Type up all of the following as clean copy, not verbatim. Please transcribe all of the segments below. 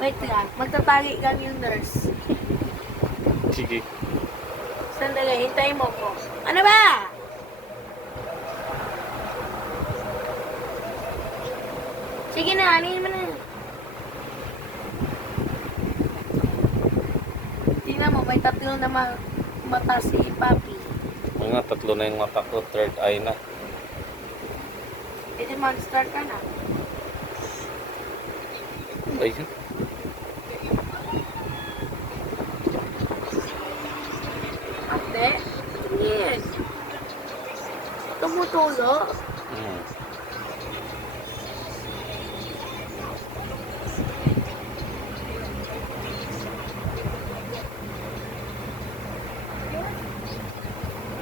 Wait lang, magtatagi kami yung nurse. Sige. Sandali, hintayin mo ko. Ano ba? Sige na, anin mo na. Tingnan mo, may tatlo na mata si Papi. Mga tatlo na yung mata ko, third eye na. Pwede mag-start ka na. Ayun. Ate? Yes. Tumutulo. Hmm.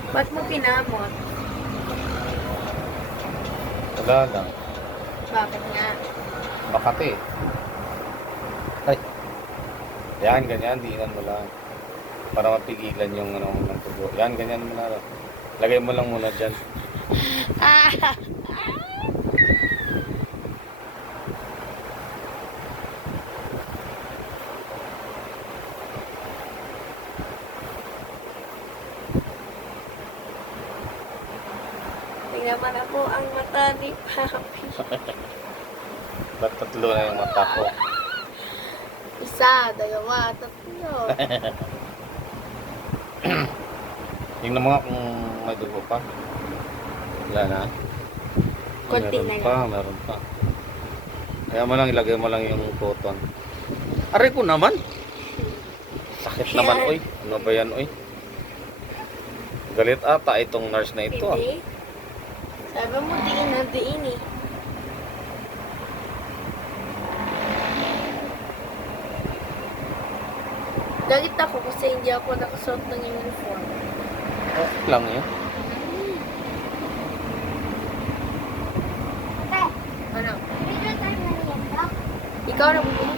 Ba't mo pinamot? Wala lang. Bakit nga? Makati. Ay. Yan, ganyan. Diinan mo lang. Para mapigilan yung ano ng tubo. Yan, ganyan mo na lang. Lagay mo lang muna dyan. Ah! Tingnan mo na po ang mata ni Papi. Ba't tatlo na yung mata ko? Isa, dalawa, tatlo. Tingnan mo nga kung may dugo pa. Wala na. Konti Meron na pa, meron pa. Kaya mo lang, ilagay mo lang yung cotton. Aray ko naman! Sakit naman, oy. Ano ba yan, oy? Galit ata itong nurse na ito, ah. Hindi. Sabi mo, diin na diin eh. Galit ako kasi hindi ako nakasuot ng uniform. Okay lang yun. Ano? Ikaw na